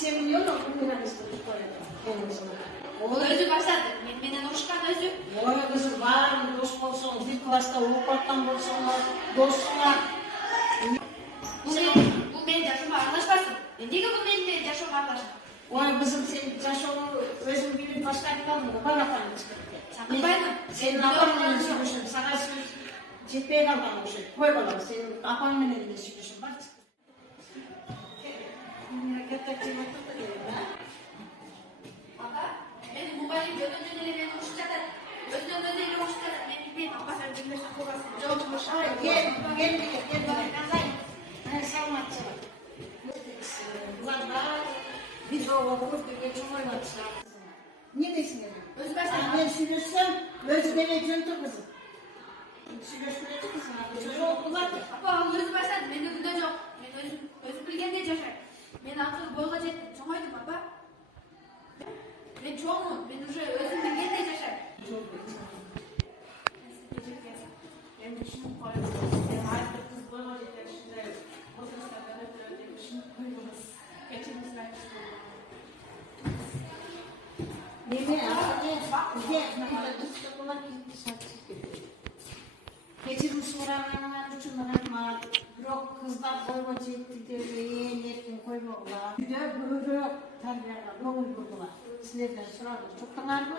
Sen biliyor musun? Bunu karıştırmış koyalım. Ол өзі başladı. Менен урушкан өзү. Ой, kızım var mı? Dost olsun, bir klasta оқып болсаңlar, досыңар. Бул менин жашоомо аралашпасын. Эмнеге бул менин жашоомо аралашат? Ой, kızım sen жашоону өзүң билип баштап калдың да, бар апаңды чыгып кет. Сагынбаймын. Senin апаң менен сүйлөшүп, сага сөз жетпей калган окшойт. Кой балам, senin апаң менен эле сүйлөшүп барчы. Мемлекеттик жыйынтыкты керек, а? Ага. Менин мубайым жөнүндө эле мени урушуп жатат. Өзүнөн өзү эле урушуп жатат. Мен билбейм, апасына билбесем кылбасын. Жок, Gel. Hani salmatçılar. Ulan daha bir oğlu kurup bir geçim oynamışlar kızına. Ne desin dedim? Özü başladı. Ben sürürsem özü demeye cöntü kızım. Sürürsürücü kızım. Çocuğu okular ki. Апа, ал өзү баштады. Менде күнөө жок. Мен өзүм билгендей жашайм. Мен акыры бойго жеттим, чоңойдум, апа. Мен чоңмун. Мен уже өзүм билгендей жашайм. Ben düşünüp koyuyorum. Ben artık kız boyma yeter şimdi. Otobüslerden ötürü düşünüp koyuyoruz. Geçimiz vermiş oluyor. Geçirim soranlarından uçunlarım var. Yok kızlar koyma çekti diye erken koymalar. Bir de böyle terbiyeler, yol uygulalar. Sizlerden sorarlar. Çok kanar mı?